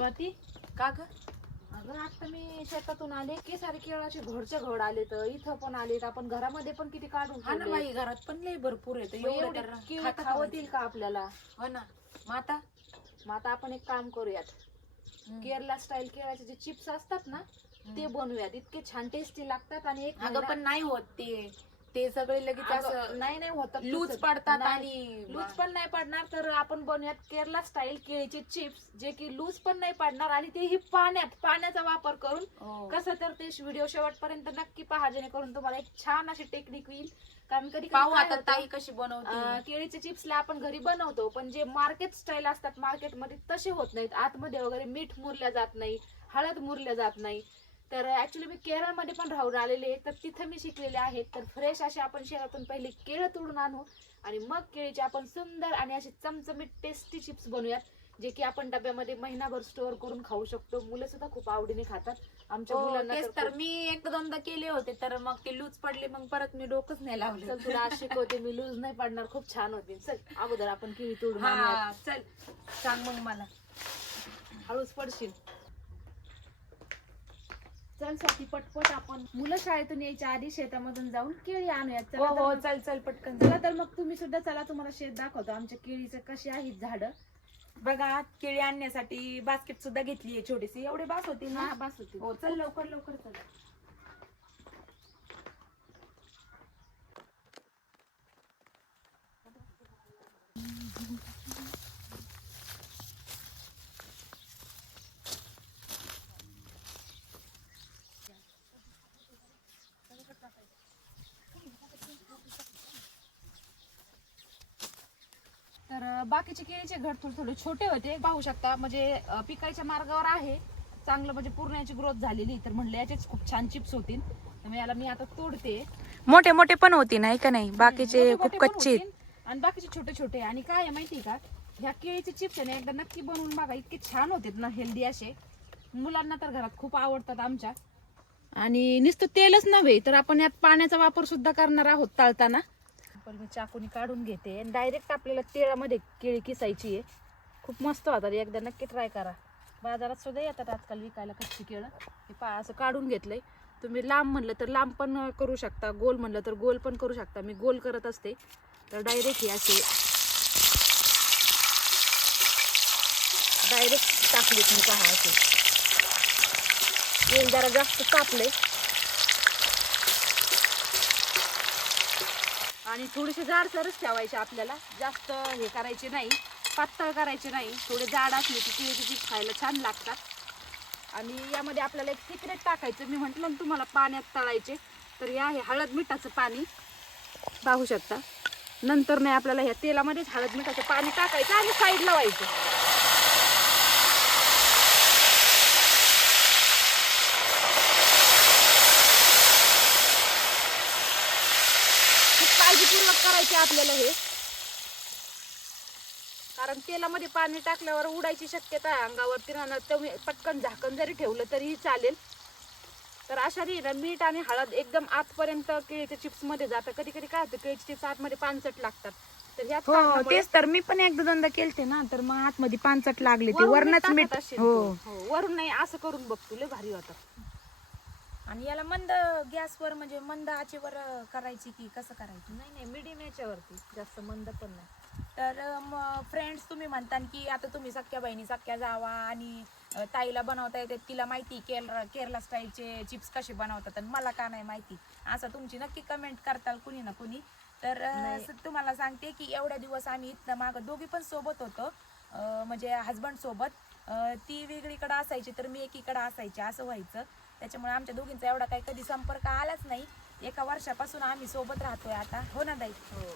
स्वाती? का ग? अगं आता मी शेतातून आले. की सारे केळाचे घोडचे घोड आले तर इथं पण आलेत. आपण घरामध्ये पण किती काढून हा ना ठेवले. बाई घरात पण लय भरपूर येतं मग एवढं एवढे तर केळं खाता खावतील का आपल्याला? हो ना. मग आता? मग आता आपण एक काम करूयात. केरला स्टाईल केळाचे जे चिप्स असतात ना ते बनवूयात. इतके छान टेस्टी लागतात आणि एक अगं महिना- पण नाही होत ते. ते सगळे लगेच असं नाही नाही होत लूज पडतात आणि लूज पण नाही पडणार तर आपण बनवूयात केरला स्टाईल केळीचे चिप्स जे की लूज पण नाही पडणार आणि तेही पाण्यात पाण्याचा वापर करून. हो. कसं तर ते व्हिडिओ शेवटपर्यंत नक्की पहा जेणेकरून तुम्हाला एक छान अशी टेक्निक येईल. कारण कधी पाहू आता ताई कशी बनवते. केळीचे चिप्सला आपण घरी बनवतो पण जे मार्केट स्टाईल असतात मार्केटमध्ये तसे होत नाहीत. आतमध्ये वगैरे मीठ मुरल्या जात नाही हळद मुरल्या जात नाही. तर ऍक्च्युली मी केरळमध्ये पण राहून आलेले आहे. तर तिथं मी शिकलेले आहेत तर फ्रेश असे आपण शहरातून पहिले केळं तोडून आणू आणि मग केळीचे आपण सुंदर आणि असे चमचमीत टेस्टी चिप्स बनवूयात जे की आपण डब्यामध्ये महिनाभर स्टोअर करून खाऊ शकतो. मुलं सुद्धा खूप आवडीने खातात. आमच्या हो, मुलांना तेच तर मी एकदा दोनदा केले होते तर मग ते लूज पडले मग परत मी डोकंच नाही लावलं. चल तुला आज शिकवते. मी लूज नाही पडणार. खूप छान होतील चल अगोदर आपण केळी तोडून आणूयात. हा चल. सांग मग मला. हळूच पडशील. चल स्वाती पटपट आपण मुलं शाळेतून यायच्या आधी शेतामधून जाऊन केळी आणूयात. हो चला तर हो मग- चल चल पटकन चला. तर मग तुम्ही सुद्धा चला तुम्हाला शेत दाखवतो आमच्या केळीचं कशी आहेत झाड. बघा केळी आणण्यासाठी बास्केट सुद्धा घेतली आहे छोटीशी. एवढे बास होती ना? हा बस होती. हो चल लवकर लवकर चल. बाकीचे केळीचे घड थोडे थोडे छोटे होते. पाहू शकता म्हणजे पिकायच्या मार्गावर आहे. चांगलं म्हणजे पूर्ण याची ग्रोथ झालेली तर म्हणलं याचेच खूप छान चिप्स होतील. याला मी आता तोडते. मोठे मोठे पण होती नाही का नाही? बाकीचे खूप कच्चे आणि बाकीचे छोटे छोटे. आणि काय आहे माहिती का? ह्या केळीचे चिप्स आहे ना एकदा नक्की बनवून बघा. इतके छान होते ना हेल्दी असे. मुलांना तर घरात खूप आवडतात आमच्या. आणि नुसतं तेलच नव्हे तर आपण यात पाण्याचा वापर सुद्धा करणार आहोत तळताना. पण मी चाकूनी काढून घेते. आणि डायरेक्ट आपल्याला तेळामध्ये केळी किसायची आहे. खूप मस्त होतात. एकदा नक्की ट्राय करा. बाजारात सुद्धा येतात आजकाल विकायला कच्ची केळं. हे पा असं काढून घेतलं आहे तुम्ही लांब म्हणलं तर लांब पण करू शकता. गोल म्हणलं तर गोल पण करू शकता. मी गोल करत असते. तर डायरेक्ट हे असे डायरेक्ट टाकले तुम्ही पहा असे. तेल जरा जास्त तापले आणि थोडेसे जाडसरच ठेवायचे आपल्याला. जास्त हे करायचे नाही. पातळ करायचे नाही. थोडे जाड असले की केळीचे तिथे खायला छान लागतात. आणि यामध्ये आपल्याला एक सिक्रेट टाकायचं. मी म्हटलं ना तुम्हाला पाण्यात तळायचे. तर हे आहे हळद मिठाचं पाणी. पाहू शकता. नंतर नाही आपल्याला ह्या तेलामध्येच हळद मिठाचं पाणी टाकायचं आणि साईड लावायचं खूप काळजीपूर्वक करायचे आपल्याला हे. कारण तेलामध्ये पाणी टाकल्यावर उडायची शक्यता आहे. अंगावरती राहणार तुम्ही पटकन झाकण जरी ठेवलं तरीही चालेल. तर अशा री ना मीठ आणि हळद एकदम आतपर्यंत केळीच्या चिप्समध्ये जातं. कधी कधी काय होतं केळीचे चिप्स आतमध्ये पानसट लागतात. तर ह्याच हो तेच तर. मी पण एकदा दोनदा केलते ना तर मग आतमध्ये पानचट लागले ते. वरून वरणच टाकत मीठ हो. हो, वरून नाही असं करून बघ तुला भारी होतं आणि याला मंद गॅसवर म्हणजे मंद आचेवर करायची की कसं करायची? नाही नाही मिडियम याच्यावरती. जास्त मंद पण नाही. तर फ्रेंड्स तुम्ही म्हणता की आता तुम्ही सख्या बहिणी सख्या जावा आणि ताईला बनवता येते तिला माहिती केरला केरला स्टाईलचे चिप्स कसे बनवतात आणि मला का नाही माहिती. असं तुमची नक्की कमेंट करताल कुणी ना कुणी. तर तुम्हाला सांगते की एवढ्या दिवस आम्ही इथं मागं दोघी पण सोबत होतो. म्हणजे हजबंड सोबत. ती वेगळीकडे असायची तर मी एकीकडे असायची. असं व्हायचं. त्याच्यामुळे आमच्या दोघींचा एवढा काही कधी संपर्क आलाच नाही. एका वर्षापासून आम्ही सोबत राहतोय आता. हो ना ताई? हो.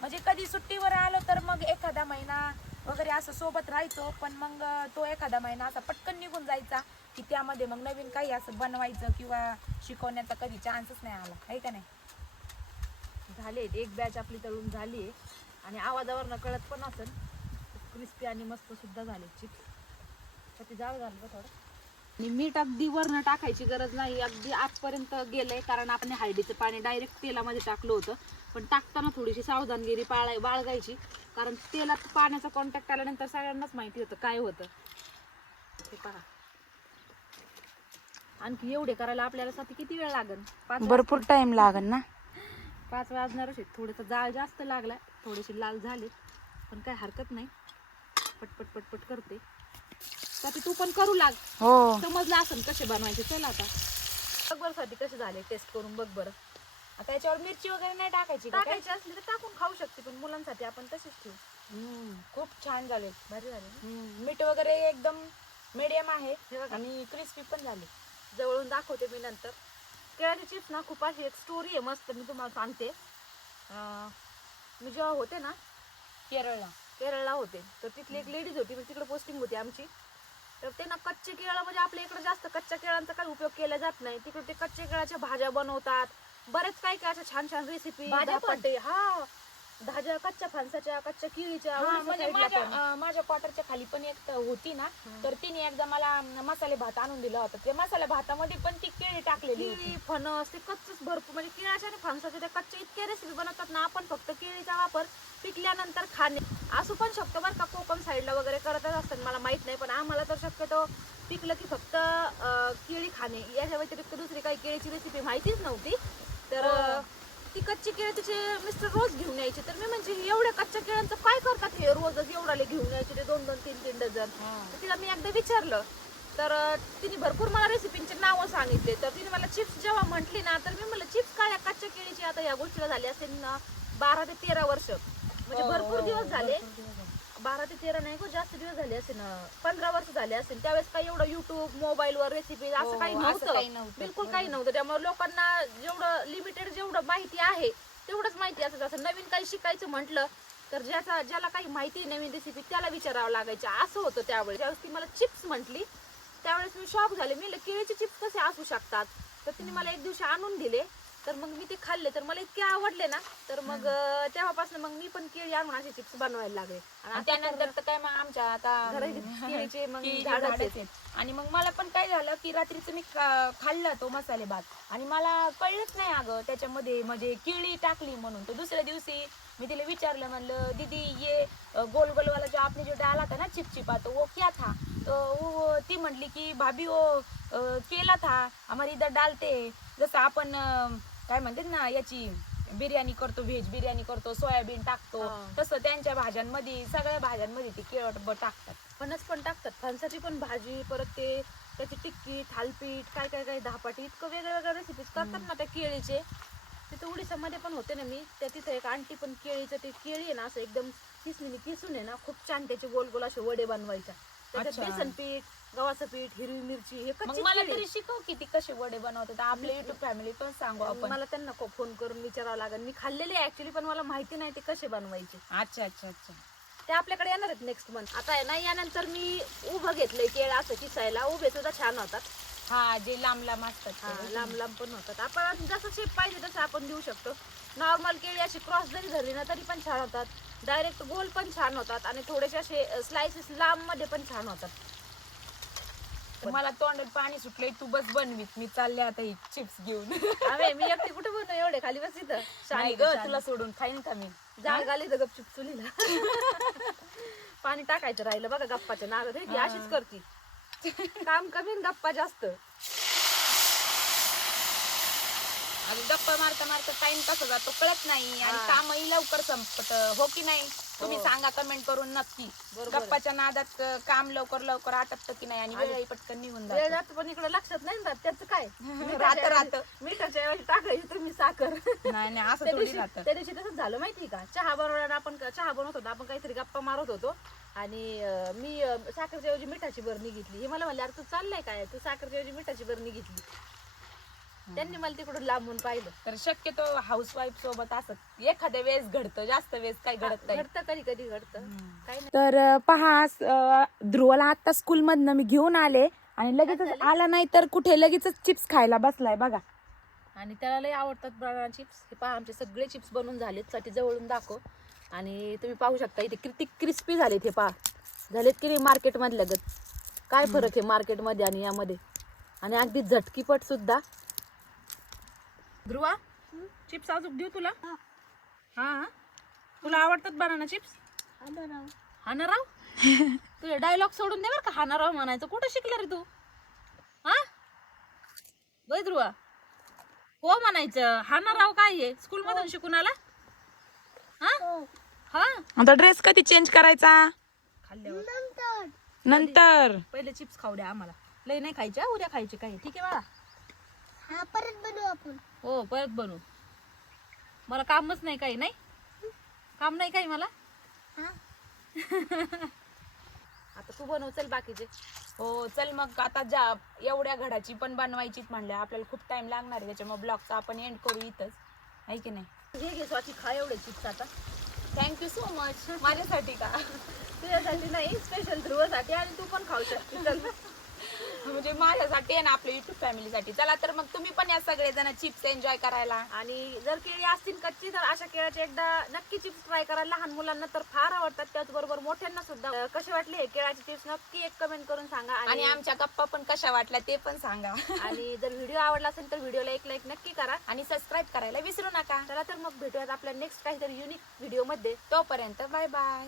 म्हणजे कधी सुट्टीवर आलो तर मग एखादा महिना वगैरे असं सोबत राहायचो पण मग तो एखादा महिना असा पटकन निघून जायचा की त्यामध्ये मग नवीन काही असं बनवायचं किंवा शिकवण्याचा कधी चान्सच नाही आला. आहे का नाही? झाले. एक बॅच आपली तळून झाली आहे. आणि आवाजावरनं कळत पण असेल. क्रिस्पी आणि मस्त सुद्धा झाले चिप्स तर ते जाळ का थोडं. आणि मीठ अगदी वरनं टाकायची गरज नाही. अगदी आतपर्यंत गेलंय कारण आपण हळदीचं पाणी डायरेक्ट तेलामध्ये टाकलं होतं. पण टाकताना थोडीशी सावधानगिरी पाळाय बाळगायची. कारण तेलात पाण्याचा कॉन्टॅक्ट आल्यानंतर सगळ्यांनाच माहिती होतं काय होतं. हे पहा. आणखी एवढे करायला आपल्याला साठी किती वेळ लागेल पाच भरपूर टाइम लागल ना. पाच वाजणारच आहेत. थोडंसं जाळ जास्त लागलाय. थोडेसे लाल झाले पण काय हरकत नाही. पटपट पटपट करते. साठी तू पण करू लाग. हो. समजलं असेल कसे बनवायचे चल आता. बघ बरं साठी कसे झाले टेस्ट करून बघ बरं. आता याच्यावर मिरची वगैरे नाही टाकायची का काय? टाकायचे असले तर टाकून खाऊ शकते पण मुलांसाठी आपण तसेच ठेवू. हम्म, खूप छान झाले. भारी झाले ना? हम्म, मीठ वगैरे एकदम मीडियम आहे. हे बघा. आणि क्रिस्पी पण झाले. जवळून दाखवते मी नंतर. केळ्याची चिप्स ना खूप अशी एक स्टोरी आहे मस्त मी तुम्हाला सांगते. अं, मी जेव्हा होते ना केरळला. केरळला होते. तर तिथली एक लेडीज होती म्हणजे तिकडे पोस्टिंग होती आमची. तर ते ना कच्चे केळं म्हणजे आपल्या इकडे जास्त कच्च्या केळांचा काही उपयोग केला जात नाही. तिकडे ते कच्च्या केळाच्या भाज्या बनवतात. बरेच काही काय अशा छान छान रेसिपी भाज्या पण? हा. भाज्या कच्च्या फणसाच्या कच्च्या केळीच्या हा, म्हणजे माझ्या पण. अं, माझ्या क्वार्टरच्या खाली पण एक होती ना तर तिने एकदा मला मसाले भात आणून दिला होता. ते मसाले भातामध्ये पण ती केळी टाकलेली होती. केळी फणस ते कच्चच भरपूर म्हणजे केळाच्या आणि फणसाच्या त्या कच्च्या इतक्या रेसिपी बनवतात ना आपण फक्त केळीचा वापर पिकल्यानंतर खाणे. असू पण शकतो बरं का कोकण साईडला वगैरे करतच असतात मला माहीत नाही पण आम्हाला तर शक्यतो पिकलं की फक्त अं, केळी खाणे. याच्या व्यतिरिक्त दुसरी काही केळीची रेसिपी माहितीच नव्हती. तर हो. ती कच्ची केळी तिचे मिस्टर रोज घेऊन यायचे. तर मी म्हणजे एवढ्या कच्च्या केळ्यांचं काय करतात हे रोजच? एवढाले घेऊन यायचे ते दोन दोन तीन तीन डझन. तर तिला मी एकदा विचारलं. तर तिने भरपूर मला रेसिपींचे नावं सांगितले. तर तिने मला चिप्स जेव्हा म्हटली ना तर मी म्हणलं चिप्स काय या कच्च्या केळीची? आता या गोष्टीला झाली असेल ना बारा ते तेरा वर्ष. म्हणजे हो, भरपूर हो, दिवस झाले. भरपूर दिवस झाले. बारा ते तेरा नाही गो जास्त दिवस झाले असेल ना. पंधरा वर्ष झाले असेल. त्यावेळेस काही एवढं युट्यूब मोबाईल वर रेसिपी हो, असं काही नव्हतं. बिलकुल काही नव्हतं. त्यामुळे लोकांना जेवढं लिमिटेड जेवढं माहिती आहे तेवढंच माहिती असत असं नवीन काही शिकायचं म्हटलं तर ज्याचा ज्याला काही माहिती नवीन रेसिपी त्याला विचारावं लागायचं. असं होतं त्यावेळेस. ज्यावेळेस ती मला चिप्स म्हटली त्यावेळेस मी शॉक झाले. मी केळीचे चिप्स कसे असू शकतात? तर तिने मला एक दिवशी आणून दिले. तर मग मी ते खाल्ले तर मला इतके आवडले ना तर मग तेव्हापासून मग मी पण केळी आणून असे चिप्स बनवायला लागले आणि त्यानंतर तर काय मग आमच्या आता केळीचे मग झाडच आहेत. आहेत. आणि मग मला पण काय झालं की रात्रीचं मी खा- खाल्ला तो मसाले भात आणि मला कळलंच नाही अगं त्याच्यामध्ये म्हणजे केळी टाकली म्हणून तर दुसऱ्या दिवशी मी तिला विचारलं म्हणलं दीदी ये अ, गोल गोल वाला जो आपने जो डाला था ना चिपचिपा तो वो क्या था तो वो ती म्हटली की भाभी वो अ, केला था हमारे इधर डालते. जसं आपण अ, काय म्हणतात ना याची बिर्याणी करतो व्हेज बिर्याणी करतो सोयाबीन टाकतो. हा. तसं त्यांच्या भाज्यांमध्ये सगळ्या भाज्यांमध्ये ती केळ टाकतात. फणस पण टाकतात. फणसाची पण भाजी परत ते त्याची टिक्की थालपीठ काय काय काय दहापाटी इतकं वेगळ्या वेगळ्या रेसिपीज करतात ना त्या केळीचे. तिथं उडीसामध्ये पण होते ना मी. त्या तिथं एक आंटी पण केळीचं ते केळी आहे ना असं एकदम किसणीने किसून आहे ना खूप छान त्याचे गोल गोल असे वडे बनवायच्या. त्याच्यात अच्छा. बेसन पीठ गव्हाचं पीठ हिरवी मिरची हे मग मला केळी. तरी शिकव की ती कसे वडे बनवतात. आपल्या युट्यूब फॅमिली पण सांगू आपण. मला त्यांना को- फोन करून विचारावं लागेल. मी खाल्लेले ऍक्च्युली पण मला माहिती नाही ते कसे बनवायचे. अच्छा अच्छा अच्छा. ते आपल्याकडे येणार आहेत नेक्स्ट मंथ आता आहे ना यानंतर मी उभं घेतलंय केळ असं किसायला. उभे सुद्धा छान होतात. हा जे लांब लांब असतात हा, ते. लांब लांब पण होतात. आपण जसं शेप पाहिजे तसं आपण देऊ शकतो. नॉर्मल केळी अशी क्रॉस जरी धरली ना तरी पण छान होतात. डायरेक्ट गोल पण छान होतात. आणि थोडेसे असे स्लायसेस लांबमध्ये पण छान होतात. मला तोंडात पाणी सुटलंय तू बस बनवीत. मी चालले आता ही चिप्स घेऊन. अरे मी एकटी कुठे बनव एवढे खाली बस इथं. नाही ग तुला सोडून खाईन का मी? जाळ घाली तर गपचूप चुलीला. पाणी टाकायचं राहिलं बघा गप्पाच्या नागात ही अशीच करती. काम कमी आणि गप्पा जास्त. आणि गप्पा मारता मारता टाइम कसा जातो कळत नाही आणि. कामही लवकर संपत हो की नाही? तुम्ही हो. सांगा कमेंट करून नक्की. बरोबर. आहे. गप्पाच्या नादात अं, काम लवकर लवकर आटपतं की नाही आणि वेळही पटकन निघून वेळ जातो. जात पण इकडे लक्षात नाही ना त्याचं काय? राहतं, राहतं. मिठाच्या ऐवजी टाकायची? तुम्ही साखर. नाही नाही असं त्या थोडी दिवशी राहतं. त्या दिवशी तसंच झालं माहिती का? चहा बनवताना आपण चहा बनवत होतो आपण काहीतरी गप्पा मारत होतो. आणि अं, मी अं, साखरच्या ऐवजी मिठाची बरणी घेतली. हे मला म्हणले अरे तू चाललंय काय? तू साखरच्या ऐवजी मिठाची बरणी घेतली. त्यांनी मला तिकडून लांबून पाहिलं. तर शक्यतो हाऊसवाईफ सोबत असत. एखाद्या वेळेस घडतं जास्त वेळेस काही घडत नाही. घडतं कधी कधी घडतं. नाही. तर अं, पहा अं, ध्रुवला आता स्कूल मधनं मी घेऊन आले आणि लगेचच आला नाही तर कुठे लगेचच चिप्स खायला बसलाय बघा. आणि त्याला लय आवडतात बनाना चिप्स हे पहा आमचे सगळे चिप्स बनवून झालेत. साठी जवळून दाखव. आणि तुम्ही पाहू शकता इथे किती क्रिस्पी झालेत हे पहा. झालेत की नाही मार्केट मधल्या गत. काय फरक आहे मार्केटमध्ये आणि यामध्ये? आणि अगदी झटकीपट सुद्धा ध्रुवा चिप्स अजून देऊ तुला? हा तुला आवडतात बनाना चिप्स हा ना राव तुझे डायलॉग सोडून दे बरं का हाणाराव म्हणायचं. कुठं शिकला रे तू? हा? वय ध्रुवा. हो म्हणायचं. हाणाराव काय आहे? स्कूल मधून शिकून आला? हा? हा? आता ड्रेस कधी चेंज करायचा? खाल्ल्यावर. नंतर. पहिले चिप्स खाऊ द्या आम्हाला. लय नाही खायचे हा, उद्या खायचे काही. ठीक आहे बाळा. हा परत बनवू आपण. हो परत बनवू. मला कामच नाही काही नाही? काम नाही काही मला? हा. आता तू बनव चल बाकीचे. हो चल मग आता जा एवढ्या घडाची पण बनवायचीच म्हणल्या. आपल्याला खूप टाइम लागणार आहे त्याच्यामुळे ब्लॉगचा आपण एंड करू इथंच. आहे की नाही? घे घे स्वाती खा एवढे चिप्स आता. थँक्यू सो मच माझ्यासाठी का? तुझ्यासाठी नाही स्पेशल ध्रुवासाठी आणि तू पण खाऊ शकते. चल. म्हणजे माझ्यासाठी आहे ना आपल्या युट्यूब फॅमिलीसाठी चला तर मग तुम्ही पण या सगळेजण चिप्स एन्जॉय करायला. आणि जर केळी असतील कच्ची तर अशा केळ्याचे एकदा नक्की चिप्स ट्राय करा. लहान मुलांना तर फार आवडतात. त्याचबरोबर मोठ्यांना सुद्धा. अं, कसे वाटले हे केळाचे चिप्स नक्की एक कमेंट करून सांगा. आणि आणि आमच्या गप्पा पण कशा वाटल्या ते पण सांगा. आणि जर व्हिडिओ आवडला असेल तर व्हिडिओला एक लाईक नक्की करा. आणि सबस्क्राईब करायला विसरू नका. चला तर मग भेटूयात आपल्या नेक्स्ट काहीतरी युनिक व्हिडिओमध्ये. तोपर्यंत बाय बाय